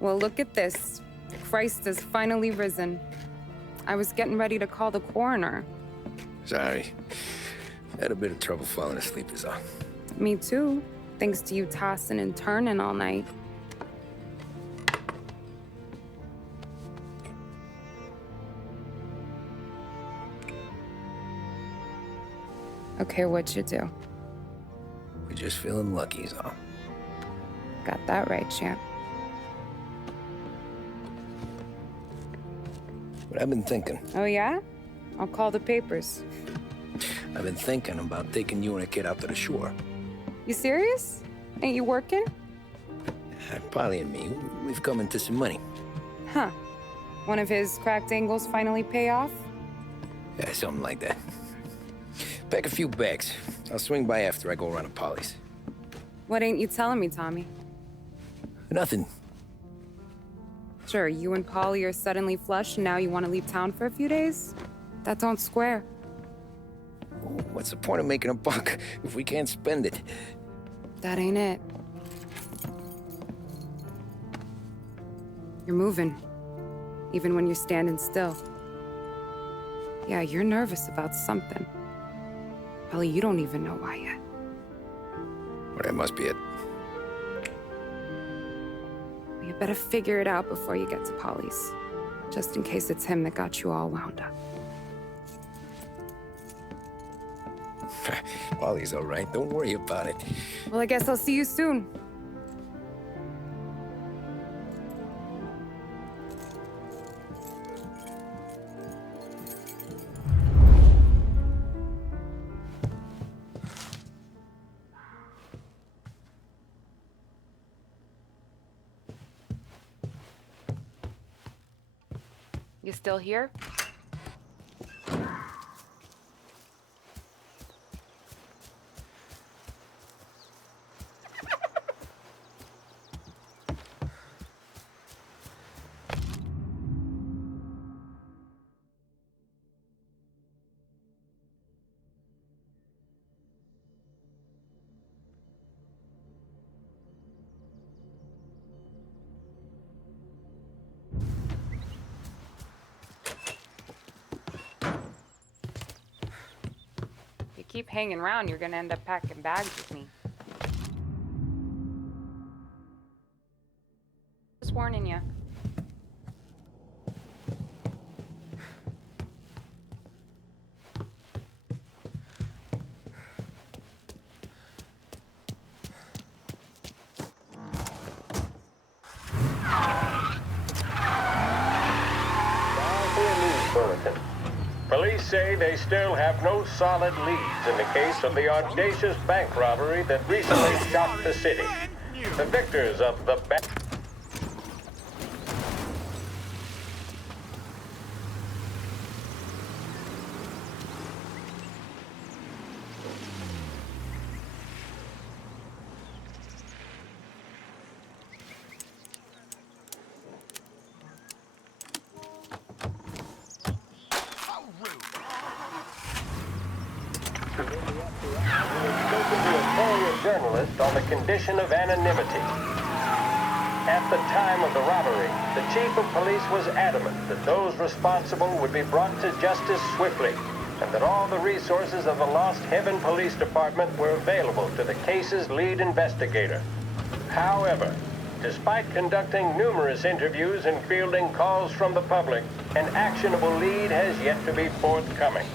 Well, look at this. Christ has finally risen. I was getting ready to call the coroner. Sorry. Had a bit of trouble falling asleep is all. Me too, thanks to you tossing and turning all night. Okay, what'd you do? We're just feeling lucky is all. Got that right, champ. But I've been thinking. Oh, yeah? I'll call the papers. I've been thinking about taking you and a kid out to the shore. You serious? Ain't you working? Polly and me, we've come into some money. Huh. One of his cracked angles finally pay off? Yeah, something like that. Pack a few bags. I'll swing by after I go around to Polly's. What ain't you telling me, Tommy? Nothing. Sure, you and Polly are suddenly flush and now you want to leave town for a few days? That don't square. What's the point of making a buck if we can't spend it? That ain't it. You're moving, even when you're standing still. Yeah, you're nervous about something. Probably you don't even know why yet. Well, that must be it. You better figure it out before you get to Polly's, just in case it's him that got you all wound up. Polly's all right. Don't worry about it. Well, I guess I'll see you soon. You still here? You keep hanging around, you're gonna end up packing bags with me. Just warning you. Police say they still have no solid leads in the case of the audacious bank robbery that recently shocked the city. The victors of the bank... journalist on the condition of anonymity. At the time of the robbery, the chief of police was adamant that those responsible would be brought to justice swiftly, and that all the resources of the Lost Heaven Police Department were available to the case's lead investigator. However, despite conducting numerous interviews and fielding calls from the public, an actionable lead has yet to be forthcoming.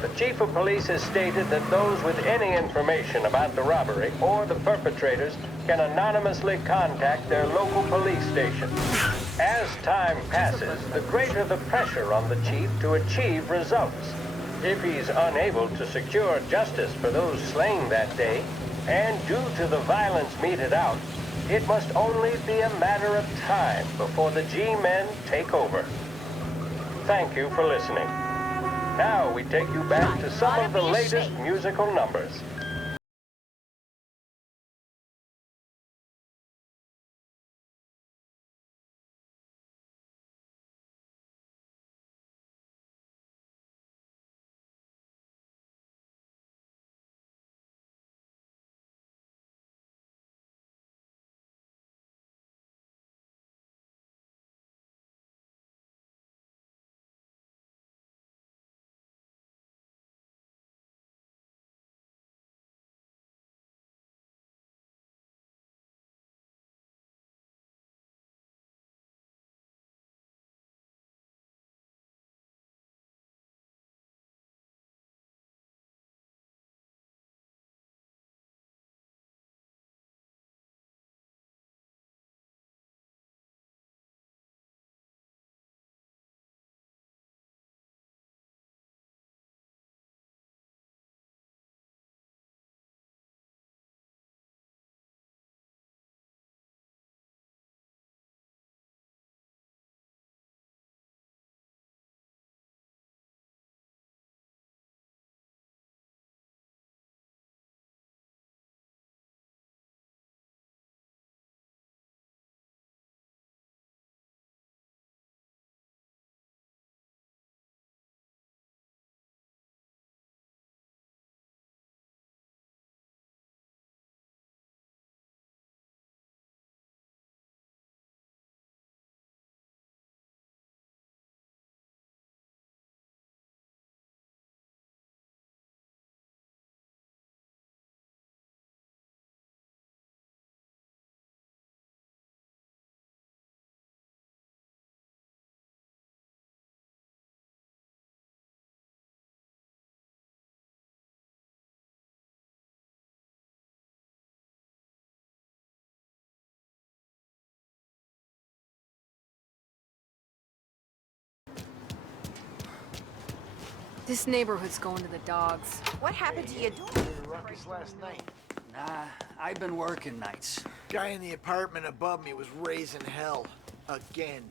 The chief of police has stated that those with any information about the robbery or the perpetrators can anonymously contact their local police station. As time passes, the greater the pressure on the chief to achieve results. If he's unable to secure justice for those slain that day, and due to the violence meted out, it must only be a matter of time before the G-men take over. Thank you for listening. Now we take you back to some of the latest musical numbers. This neighborhood's going to the dogs. What happened to your daughter? Ruckus last night. Nah, I've been working nights. Guy in the apartment above me was raising hell. Again.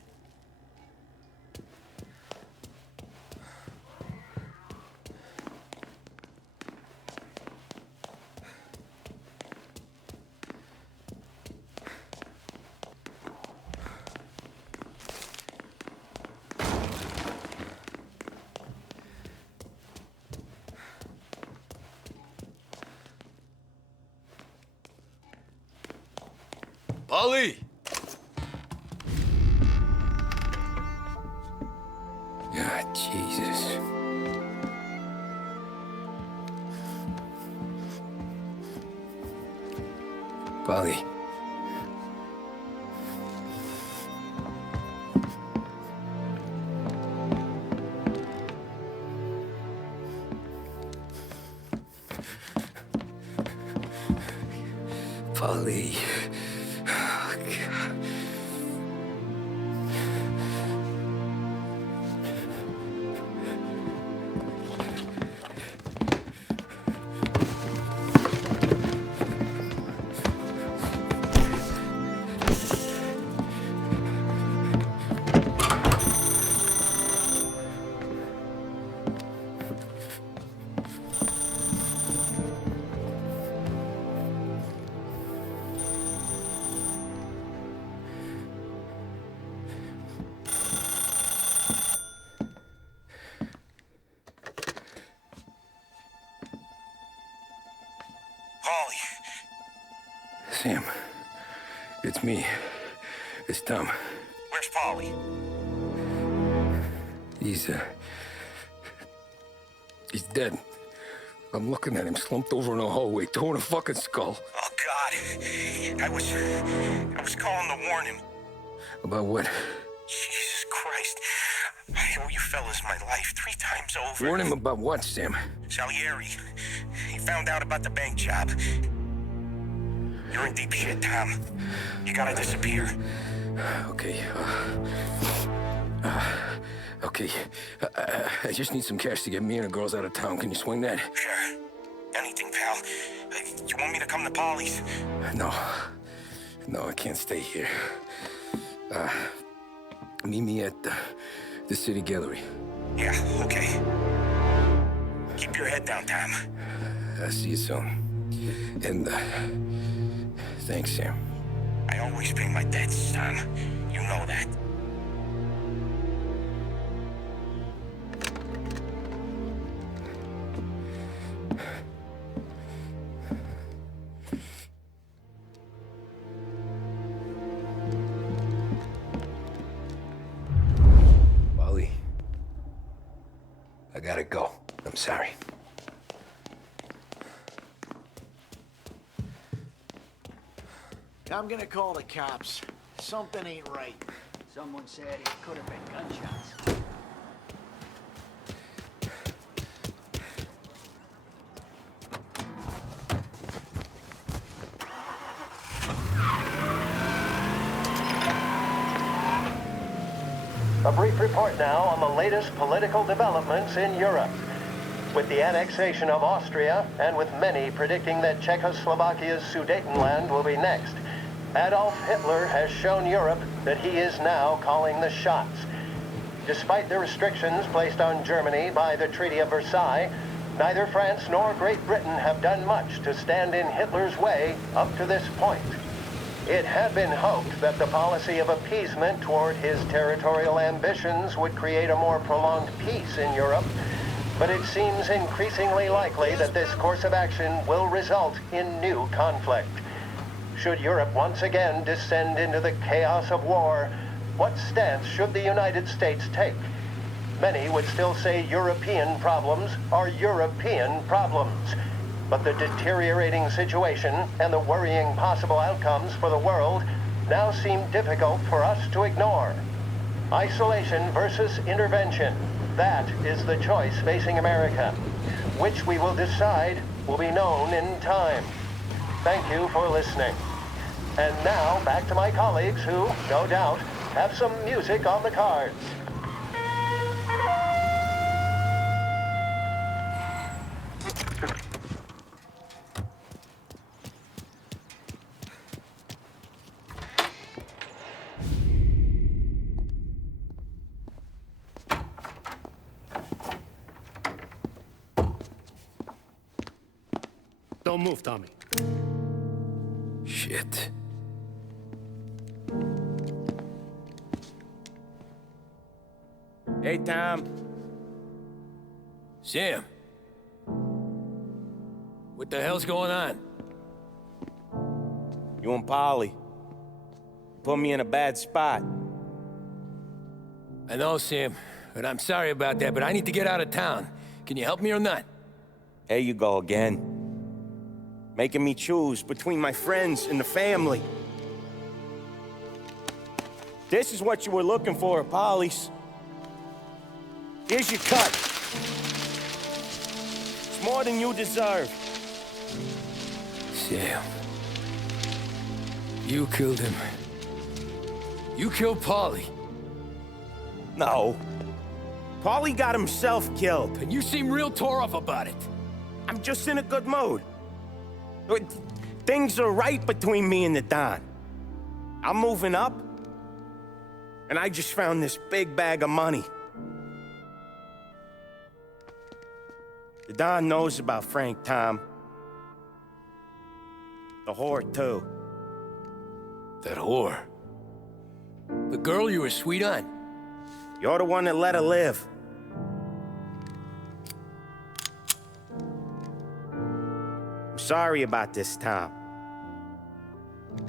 Ollie! Ah, Jesus. Polly. Polly. Oh, God. Polly. Sam, it's me. It's Tom. Where's Polly? He's dead. I'm looking at him slumped over in a hallway, torn a fucking skull. Oh, God. I was calling to warn him. About what? Jesus Christ. I owe you fellas my life 3 times over. Warn him about what, Sam? Salieri. He found out about the bank job. You're in deep shit, Tom. You gotta disappear. Okay, okay. I just need some cash to get me and the girls out of town. Can you swing that? Sure. Anything, pal. You want me to come to Polly's? No, I can't stay here. Meet me at the city gallery. Yeah, okay. Keep your head down, Tom. I'll see you soon. And, thanks, Sam. I always pay my debts, Tom. You know that. Wally, I gotta go. I'm sorry. I'm gonna call the cops. Something ain't right. Someone said it could have been gunshots. A brief report now on the latest political developments in Europe. With the annexation of Austria, and with many predicting that Czechoslovakia's Sudetenland will be next, Adolf Hitler has shown Europe that he is now calling the shots. Despite the restrictions placed on Germany by the Treaty of Versailles, neither France nor Great Britain have done much to stand in Hitler's way up to this point. It had been hoped that the policy of appeasement toward his territorial ambitions would create a more prolonged peace in Europe, but it seems increasingly likely that this course of action will result in new conflict. Should Europe once again descend into the chaos of war, what stance should the United States take? Many would still say European problems are European problems. But the deteriorating situation and the worrying possible outcomes for the world now seem difficult for us to ignore. Isolation versus intervention. That is the choice facing America. Which we will decide will be known in time. Thank you for listening. And now back to my colleagues who, no doubt, have some music on the cards. Don't move, Tommy. Shit. Hey, Tom. Sam. What the hell's going on? You and Polly put me in a bad spot. I know, Sam, but I'm sorry about that, but I need to get out of town. Can you help me or not? There you go again. Making me choose between my friends and the family. This is what you were looking for at Polly's. Here's your cut. It's more than you deserve. Sam. You killed him. You killed Paulie. No. Paulie got himself killed. And you seem real tore up about it. I'm just in a good mood. Things are right between me and the Don. I'm moving up, and I just found this big bag of money. The Don knows about Frank, Tom. The whore, too. That whore? The girl you were sweet on? You're the one that let her live. I'm sorry about this, Tom.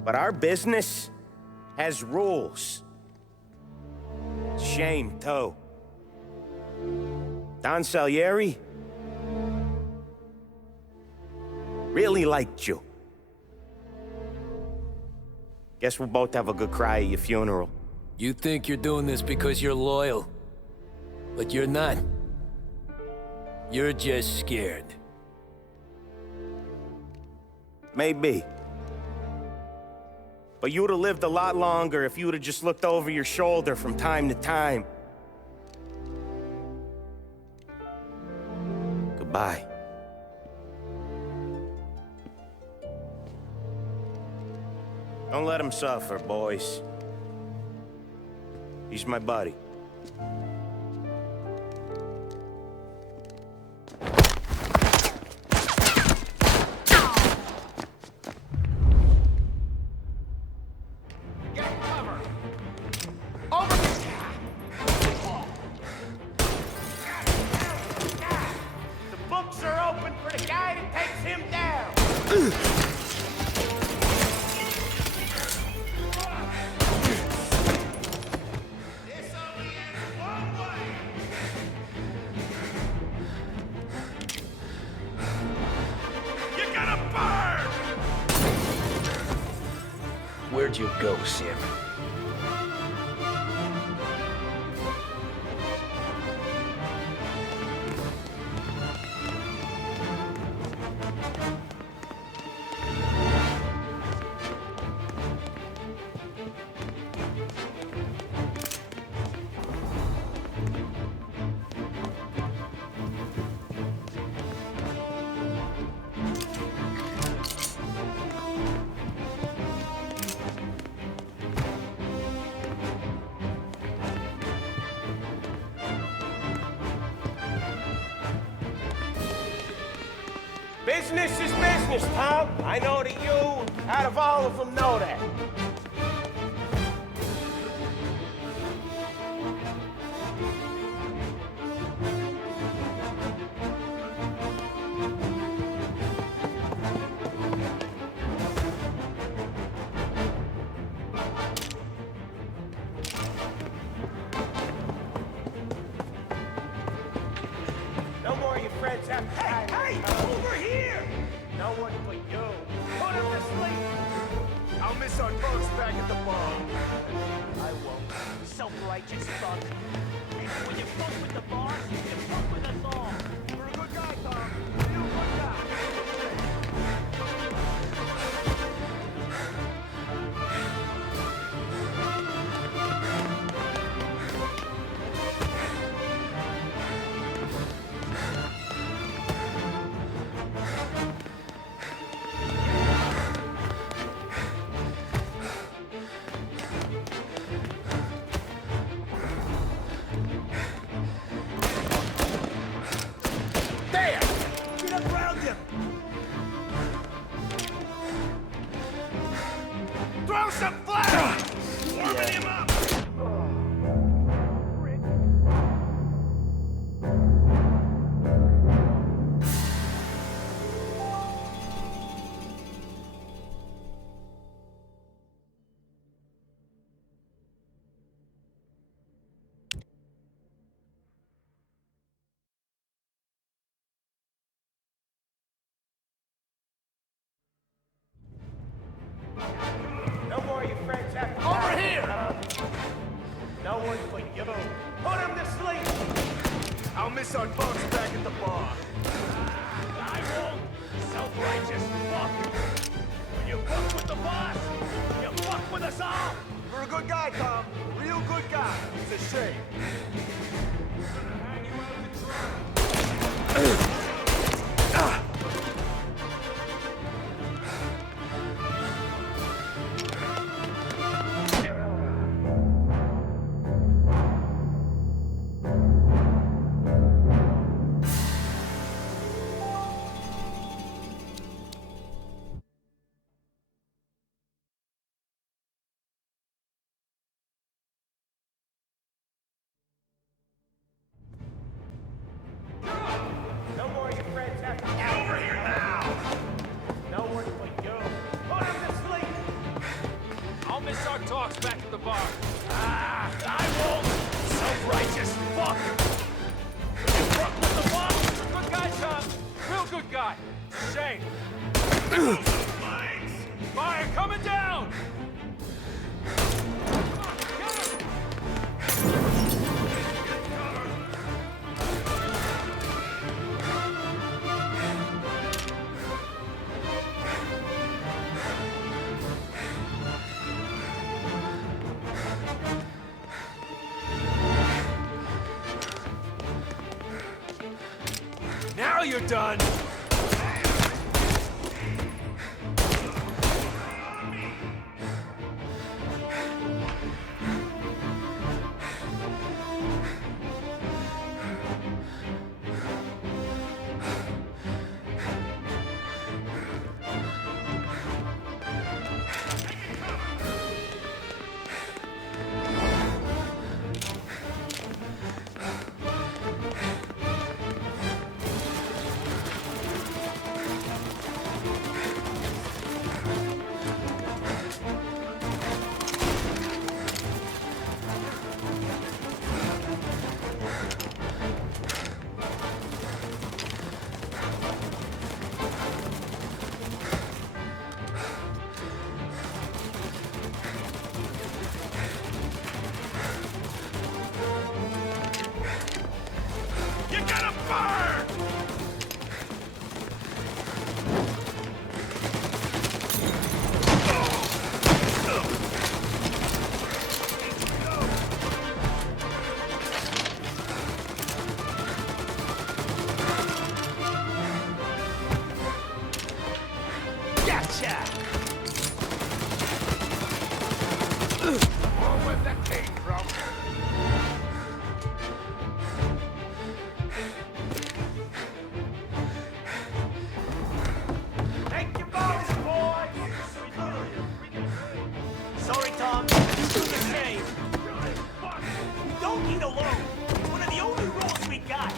But our business has rules. Shame, too. Don Salieri really liked you. Guess we'll both have a good cry at your funeral. You think you're doing this because you're loyal, but you're not. You're just scared. Maybe. But you'd have lived a lot longer if you'd have just looked over your shoulder from time to time. Goodbye. Don't let him suffer, boys. He's my buddy. Books are open for the guy that takes him down. This only ends one way. You're gonna burn! Where'd you go, Sam? Business is business, Tom. I know that you, out of all of them, know that. No more of your friends have time. Hey, over here! No one but you. Put him to sleep. I'll miss our folks back at the bar. I won't. Self-righteous fuck. Hey, when you fuck with the boss, you fuck with us all. You're a good guy, Tom. You're a good guy. miss our talks back at the bar. I won't! Self-righteous fuck! When you fuck with the boss, you fuck with us all! You're a good guy, Tom. A real good guy. It's a shame. No more of your friends have to get over here now! No one but you. Put him to sleep! I'll miss our talks back at the bar. I won't! Self-righteous fuck! You fuck with the boss? Good guy, Tom. Real good guy. Shame. Fire coming down! Get him! Now you're done! You're gonna burn! Gotcha! Oh, where that came from? Take your bones, boys! Sorry, Tom. You do the same. You don't eat alone. It's one of the only rules we got.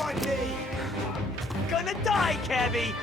On me. Gonna die, Cabby.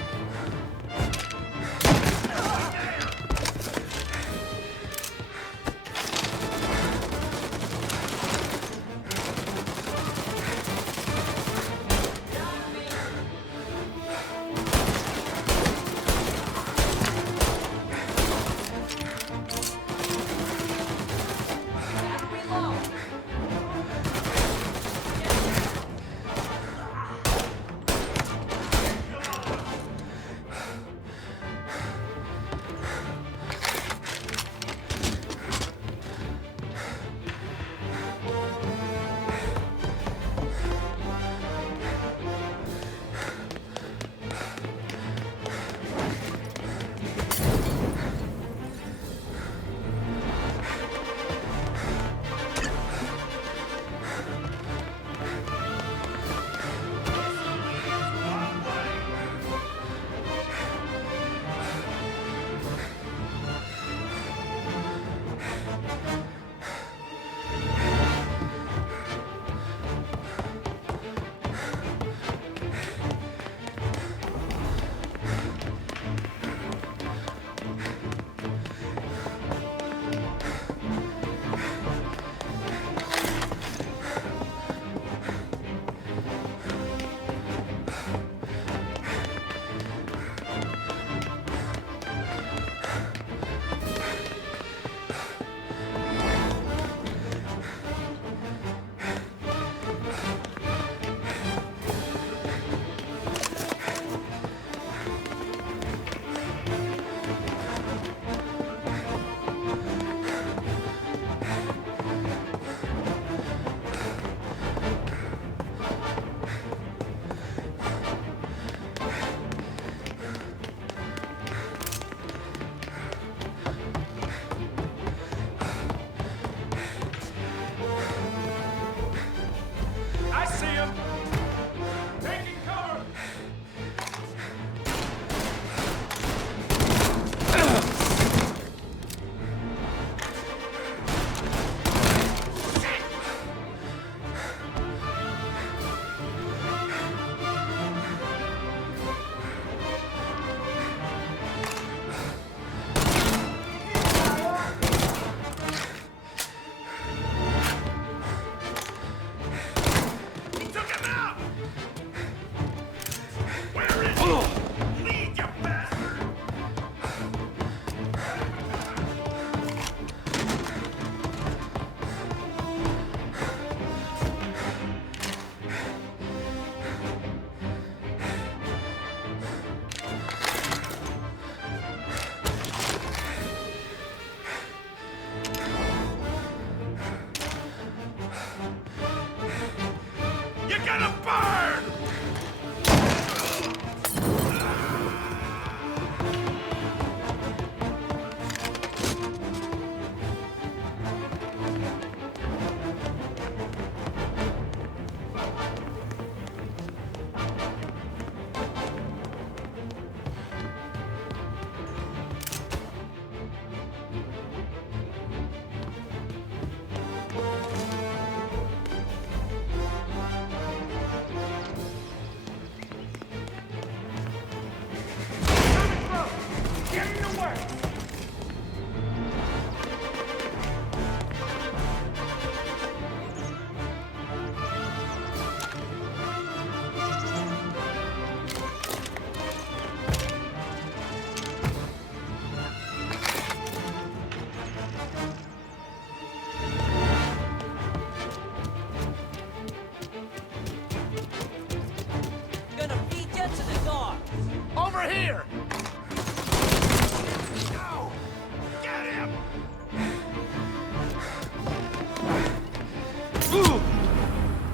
gonna burn! Get in the way! Gonna feed you to the dogs. Over here! No! Get him!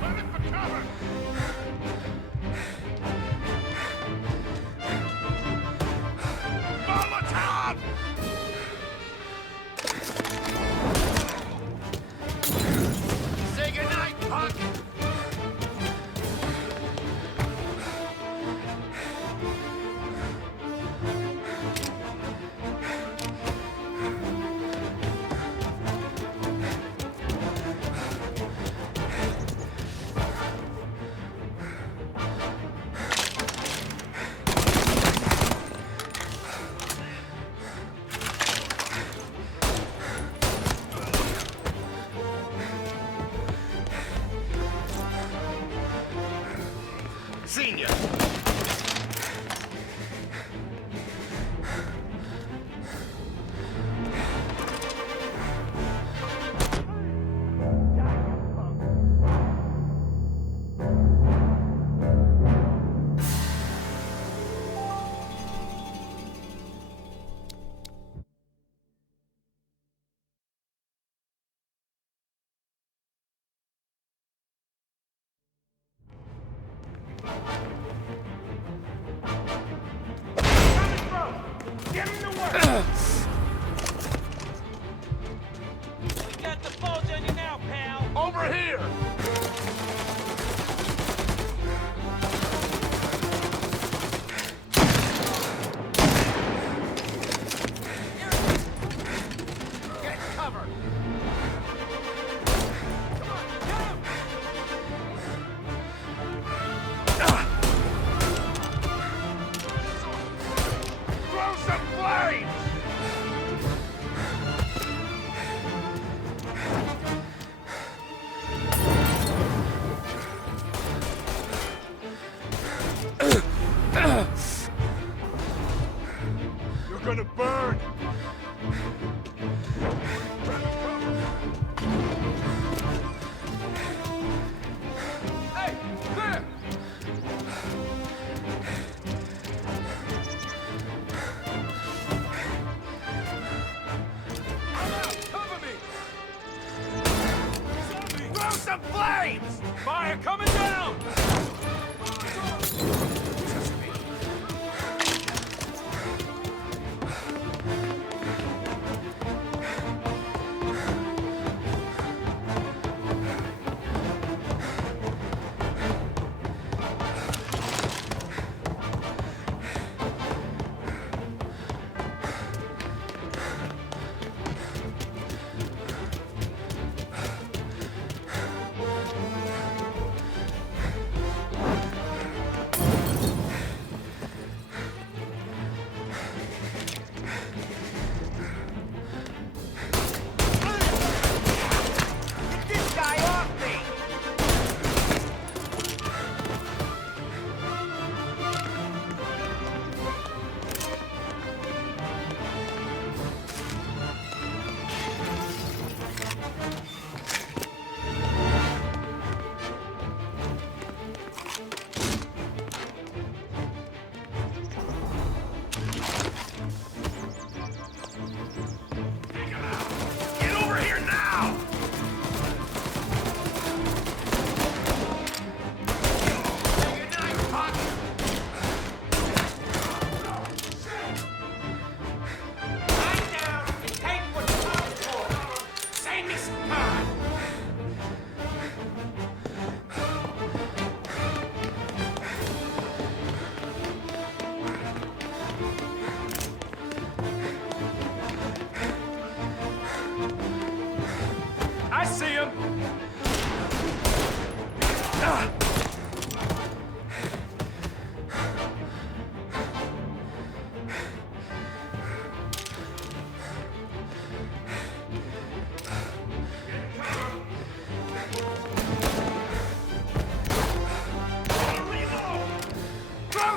Running for cover! Molotov! Say goodnight, punk! Senior! Get in the way! We got the bulge on you now, pal. Over here! Get cover! Come on, get him! Throw some flames! You're gonna burn! Hey, there! I'm out! Cover me! Zombie! Throw some flames! Fire coming down! Just me.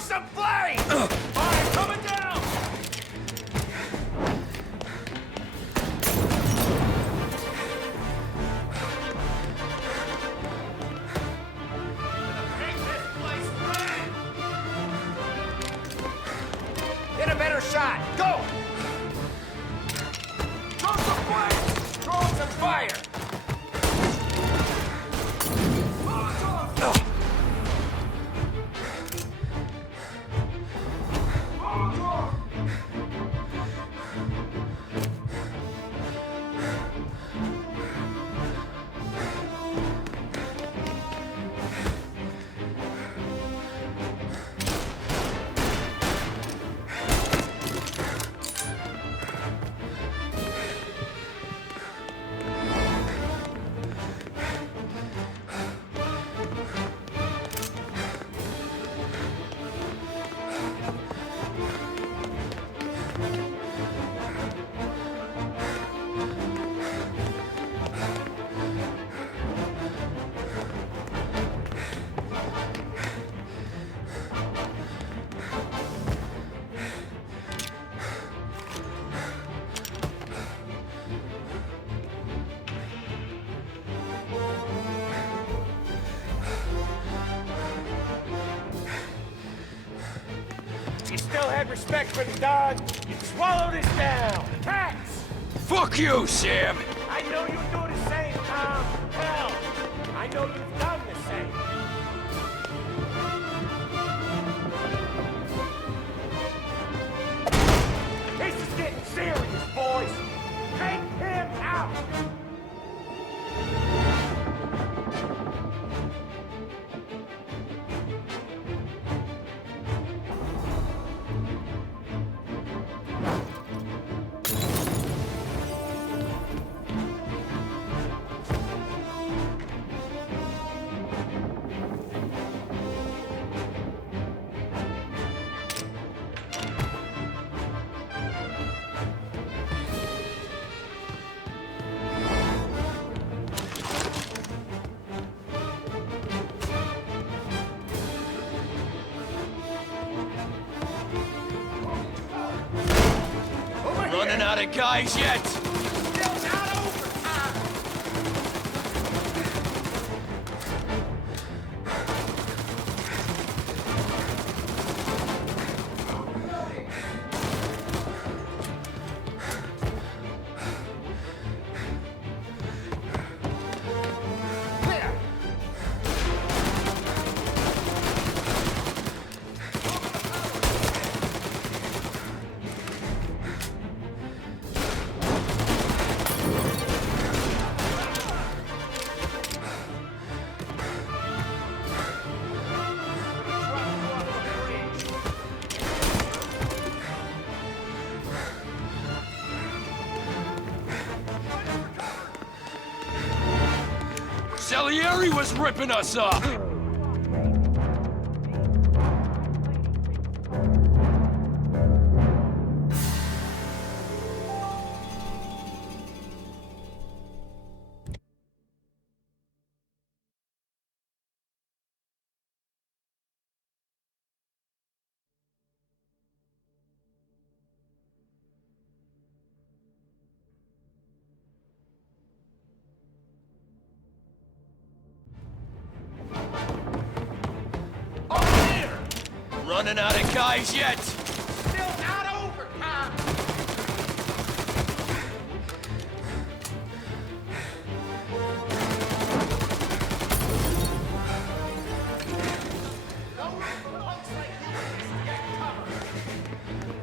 some flame! Fire coming down! Get a better shot! Go! Throw some flames! Throw some fire! You still had respect for the dog, you'd swallow this down. Cats! Fuck you, Sam! I know you do the same, Tom. Hell, I know you've done the same. This is getting serious, boys. Take him out! Running out of guys yet? Still not over, Tom! Salieri was ripping us off! Running out of guys yet? Still not over, Tom!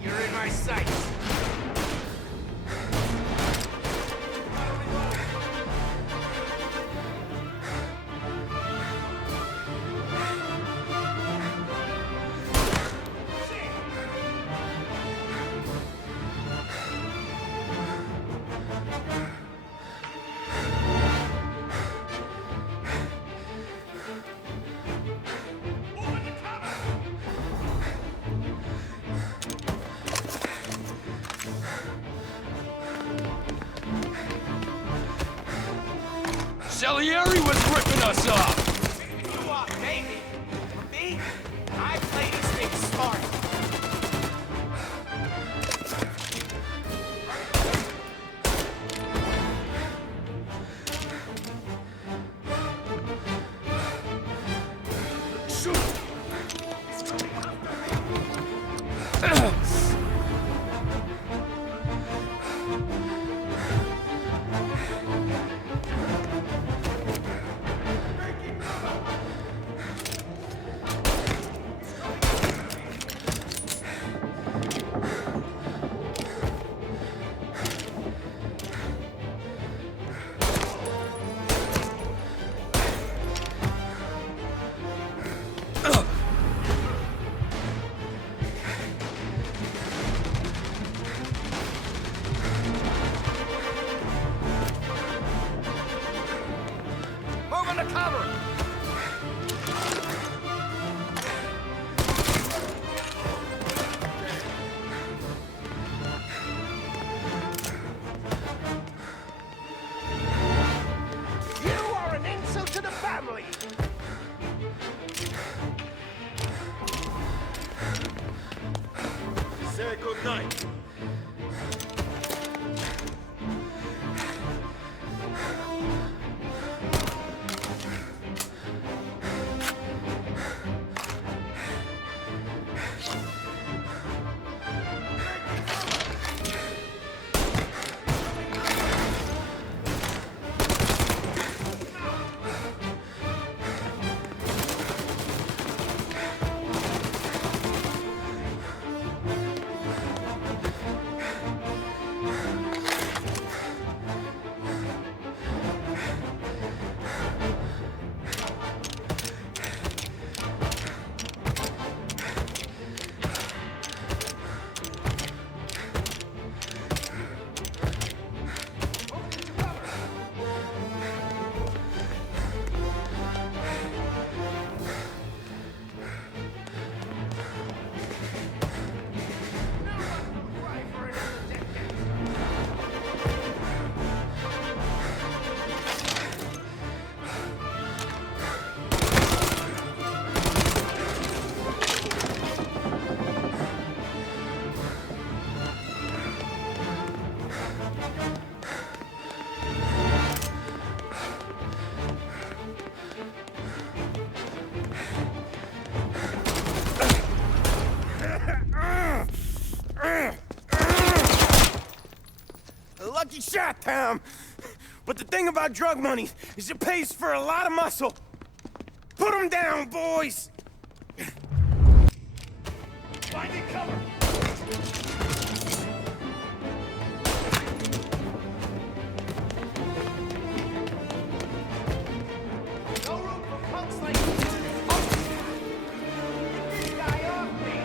You're in my sights. Salieri was ripping us off! You off, baby. For me, I play these things Lucky shot, Tom. But the thing about drug money is it pays for a lot of muscle. Put them down, boys! Finding cover! No room for punks like you! Get this guy off me!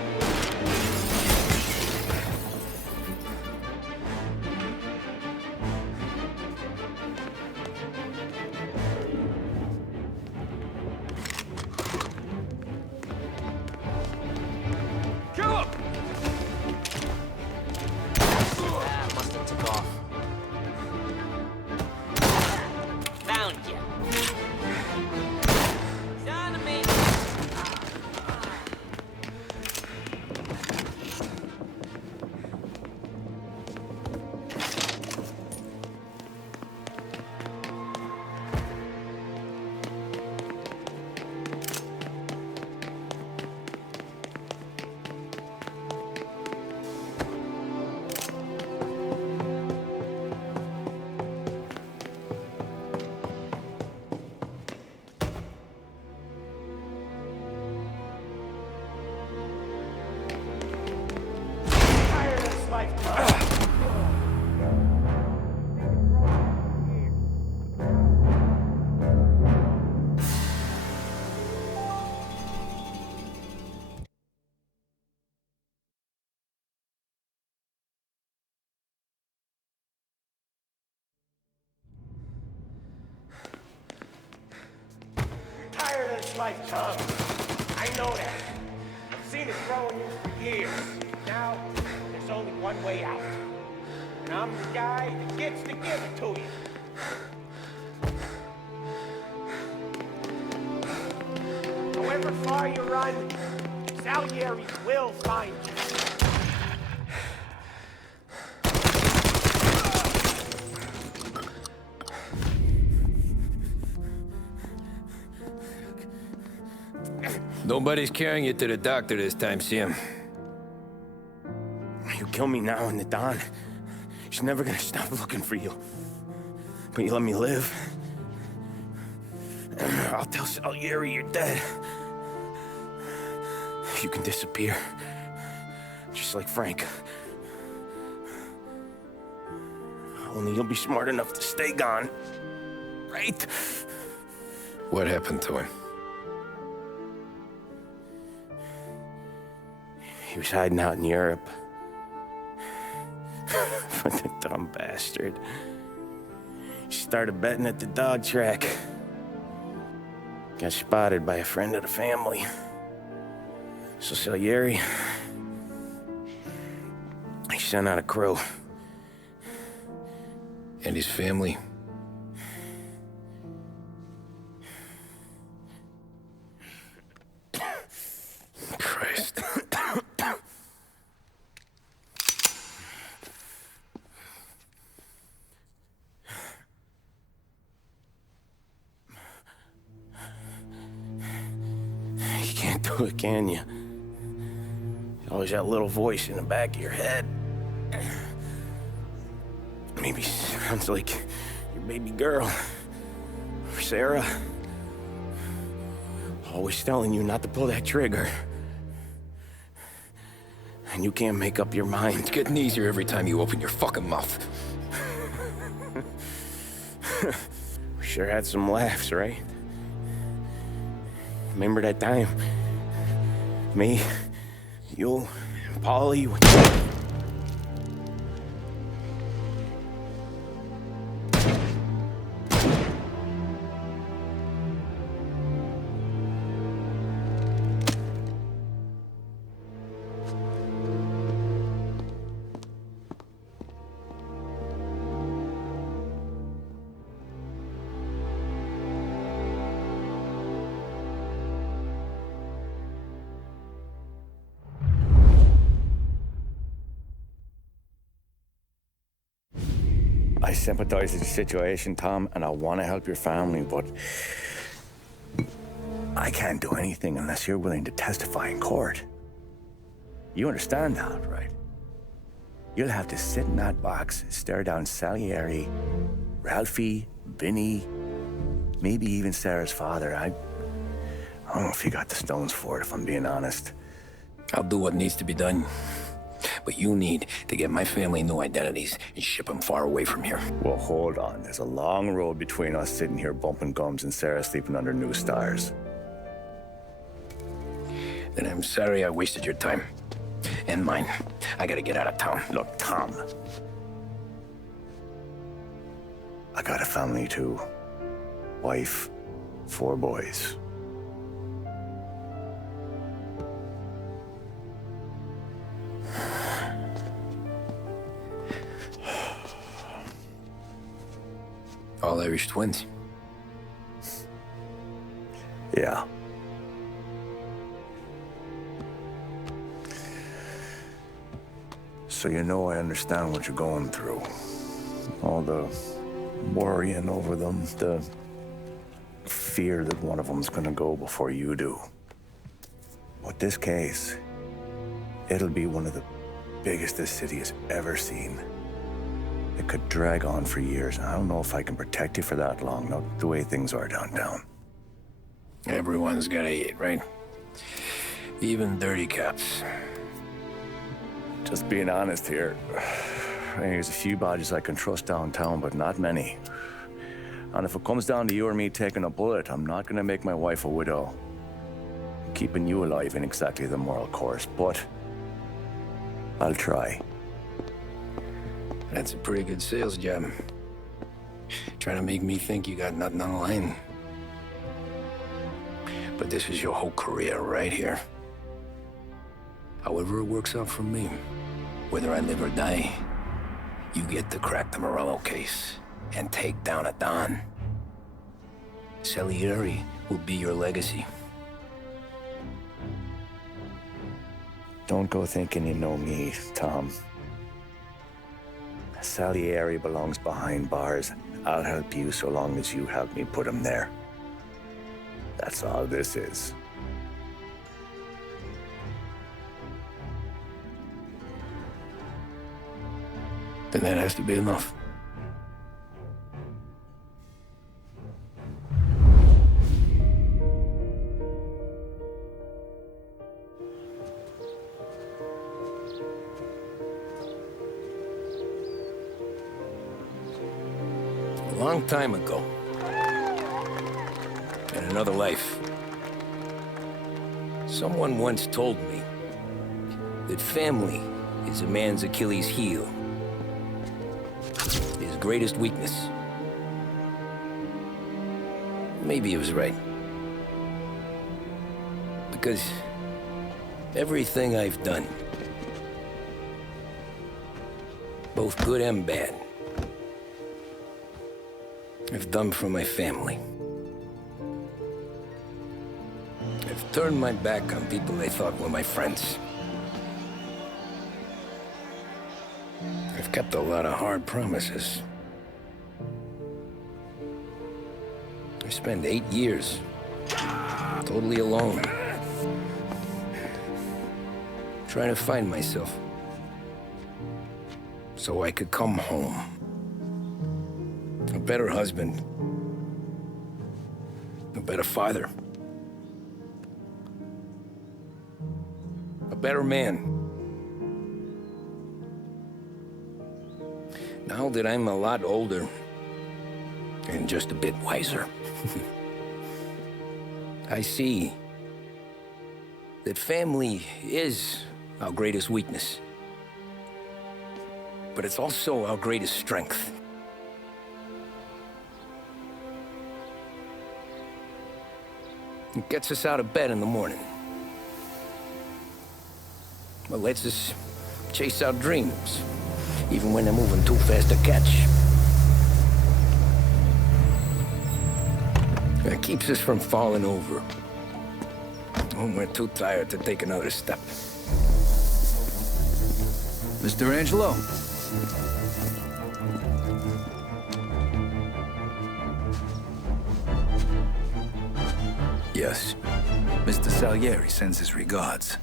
Kill him! Must have took off. Found you. He's on to me. Tired of this life, Tom. Tired of this life, Tom. I know that. I've seen it growing you for years. Now, there's only one way out. And I'm the guy that gets to give it to you. However far you run, Salieri will find you. Nobody's carrying you to the doctor this time, Sam. You kill me now in the dawn. She's never gonna stop looking for you. But you let me live. I'll tell Salieri you're dead. You can disappear. Just like Frank. Only you'll be smart enough to stay gone. Right? What happened to him? He was hiding out in Europe. But the dumb bastard. He started betting at the dog track. Got spotted by a friend of the family. So Salieri, he sent out a crew. And his family? Christ. You can't do it, can you? Always that little voice in the back of your head. Maybe sounds like your baby girl, or Sarah. Always telling you not to pull that trigger. And you can't make up your mind. It's getting easier every time you open your fucking mouth. We sure had some laughs, right? Remember that time? Me, you, and Paulie. I sympathize with the situation, Tom, and I want to help your family, but I can't do anything unless you're willing to testify in court. You understand that, right? You'll have to sit in that box, stare down Salieri, Ralphie, Vinny, maybe even Sarah's father. I don't know if you got the stones for it, if I'm being honest. I'll do what needs to be done. But you need to get my family new identities and ship them far away from here. Well, hold on. There's a long road between us sitting here bumping gums and Sarah sleeping under new stars. Then I'm sorry I wasted your time. And mine. I gotta get out of town. Look, Tom. I got a family too. Wife, 4 boys. All Irish twins. Yeah. So you know I understand what you're going through. All the worrying over them, the fear that one of them's gonna go before you do. With this case, it'll be one of the biggest this city has ever seen. It could drag on for years, and I don't know if I can protect you for that long, not the way things are downtown. Everyone's gotta eat, right? Even dirty cops. Just being honest here, there's a few bodies I can trust downtown, but not many. And if it comes down to you or me taking a bullet, I'm not gonna make my wife a widow. Keeping you alive ain't exactly the moral course, but I'll try. That's a pretty good sales job. Trying to make me think you got nothing on the line. But this is your whole career right here. However it works out for me, whether I live or die, you get to crack the Morello case and take down a Don. Salieri will be your legacy. Don't go thinking you know me, Tom. Salieri belongs behind bars. I'll help you so long as you help me put him there. That's all this is. then that has to be enough. A long time ago, in another life, someone once told me that family is a man's Achilles heel, his greatest weakness. Maybe he was right. Because everything I've done, both good and bad, I've done for my family. I've turned my back on people I thought were my friends. I've kept a lot of hard promises. I spent 8 years totally alone, trying to find myself so I could come home. A better husband, a better father, a better man. Now that I'm a lot older and just a bit wiser, I see that family is our greatest weakness, but it's also our greatest strength. It gets us out of bed in the morning. It lets us chase our dreams, even when they're moving too fast to catch. It keeps us from falling over when we're too tired to take another step. Mr. Angelo. Yes. Mr. Salieri sends his regards.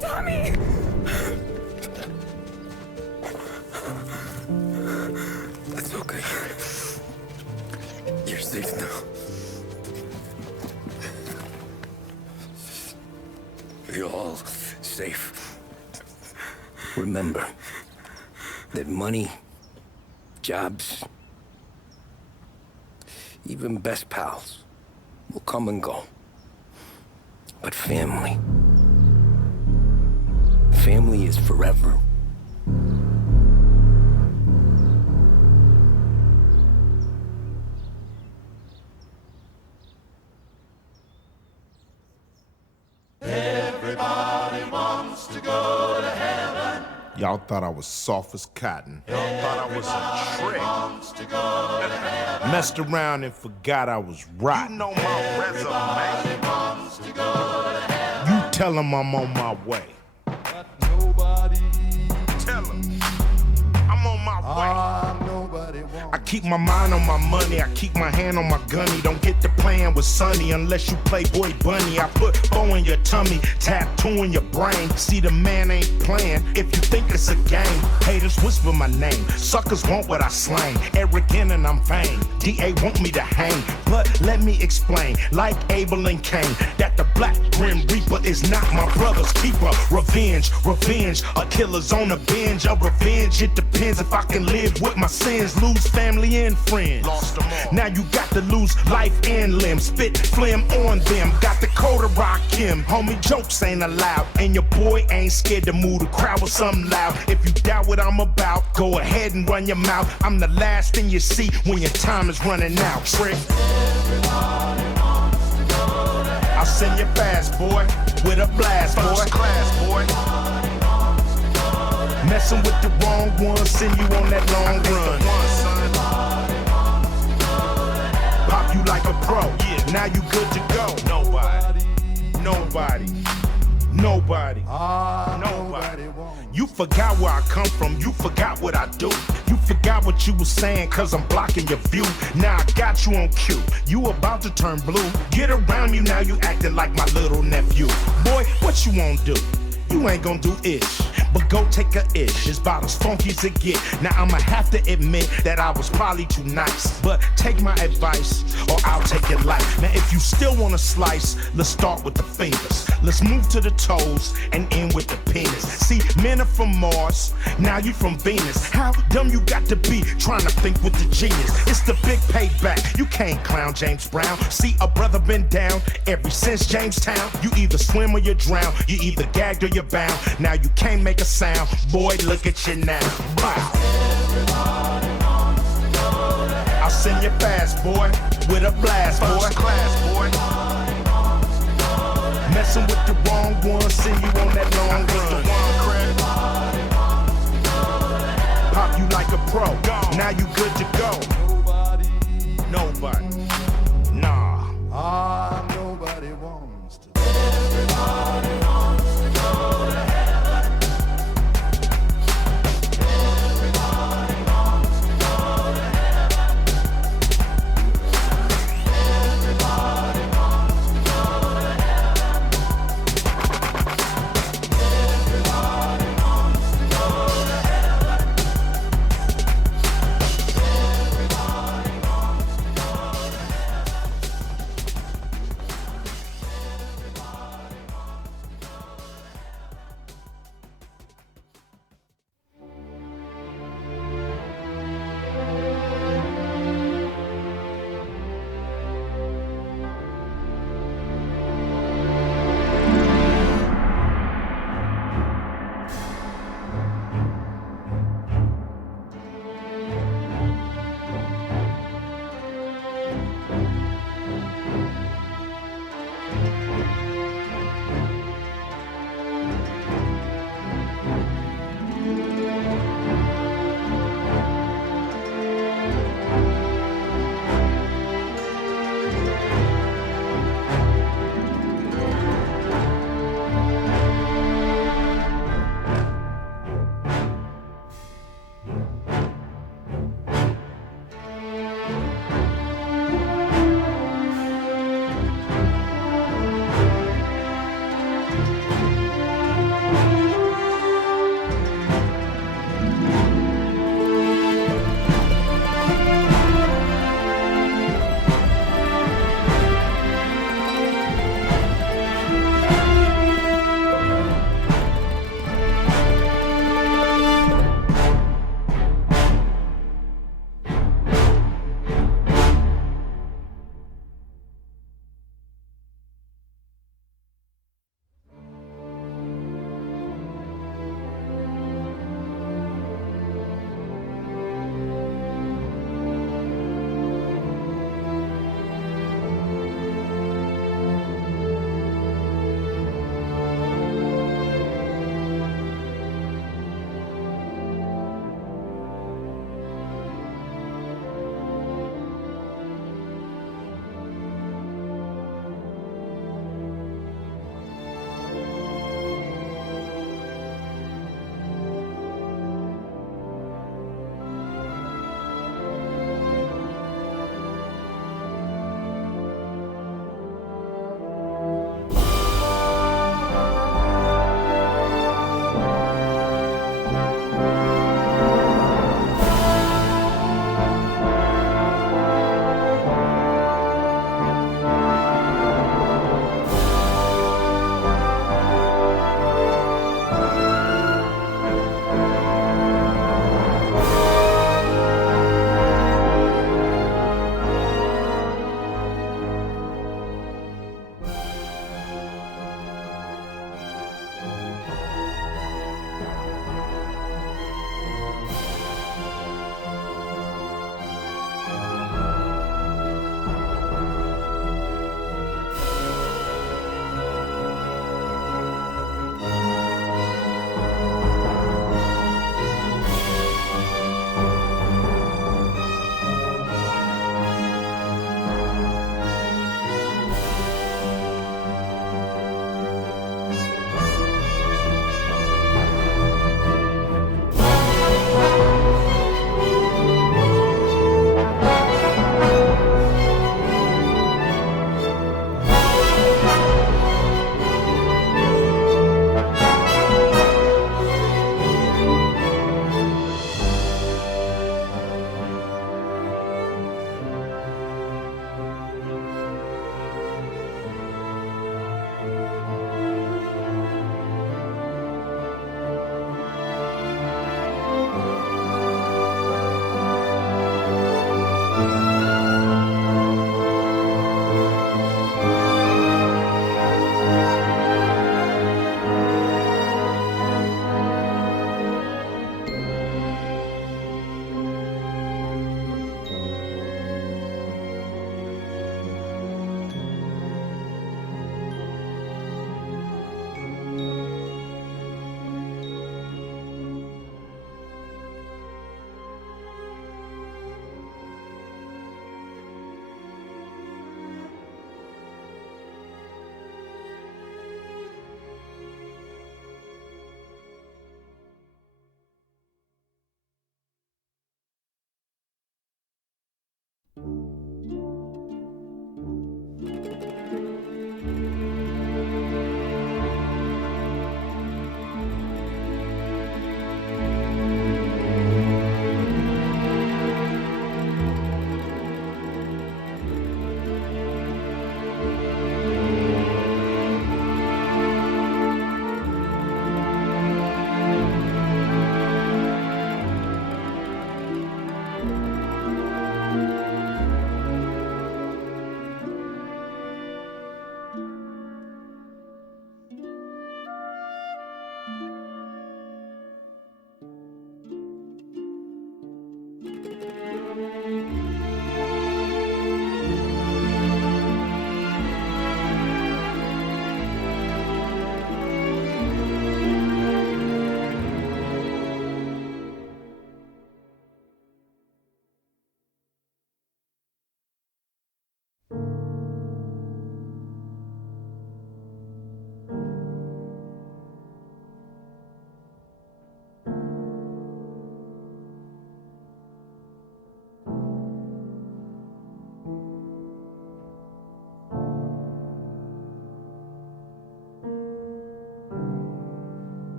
Tommy! That's okay. You're safe now. You're all safe. Remember that money, jobs, even best pals will come and go. But family is forever. Everybody wants to go to heaven. Y'all thought I was soft as cotton. Y'all thought I was a trick. Wants to go to heaven. Messed around and forgot I was rotten. You know my resume. Wants to go to heaven. You tell him I'm on my way. But nobody Tell him I'm on my way. Nobody wants. I keep my mind on my money, I keep my hand on my gunny. Don't get to playing with Sonny unless you play Boy Bunny. I put bow in your tummy, tattoo in your brain. See, the man ain't playing if you think it's a game. Haters whisper my name, suckers want what I slang. Arrogant and I'm vain, DA want me to hang. But let me explain, like Abel and Cain, that the Black Grim Reaper is not my brother's keeper. Revenge, a killer's on a binge of revenge. It depends if I can live with my sins, lose family and friends. Lost them all. Now you got to lose life and limb, spit phlegm on them. Got the code to rock him. Homie, jokes ain't allowed, and your boy ain't scared to move the crowd with something loud. If you doubt what I'm about, go ahead and run your mouth. I'm the last thing you see when your time is running out. Trick. I'll send you fast, boy, with a blast, boy. First class, boy. Messing with the wrong one, send you on that long run. Pop you like a pro, yeah, now you good to go. Nobody. You forgot where I come from, you forgot what I do. You forgot what you was saying, cause I'm blocking your view. Now I got you on cue, you about to turn blue. Get around you now, you acting like my little nephew. Boy, what you won't do? you ain't gonna do ish. But go take a ish, it's about as funky as it get. Now I'ma have to admit that I was probably too nice. But take my advice, or I'll take your life. Now if you still wanna slice, let's start with the fingers. Let's move to the toes and end with the penis. See, men are from Mars, now you from Venus. How dumb you got to be trying to think with the genius. It's the big payback, you can't clown James Brown. See, a brother been down ever since Jamestown. You either swim or you drown, you either gagged or you're bound. Now you can't make a sound, boy, look at you now. Wow. I'll send you fast, boy, with a blast, boy. First class, boy. Messing with the wrong one, send you on that long run. Pop you like a pro, now you good to go. Nobody. Nah. Nobody wants to. Everybody wants to go to heaven. Everybody wants to go to heaven. Everybody wants to go to heaven. Everybody wants to go to heaven. Everybody wants to go to heaven.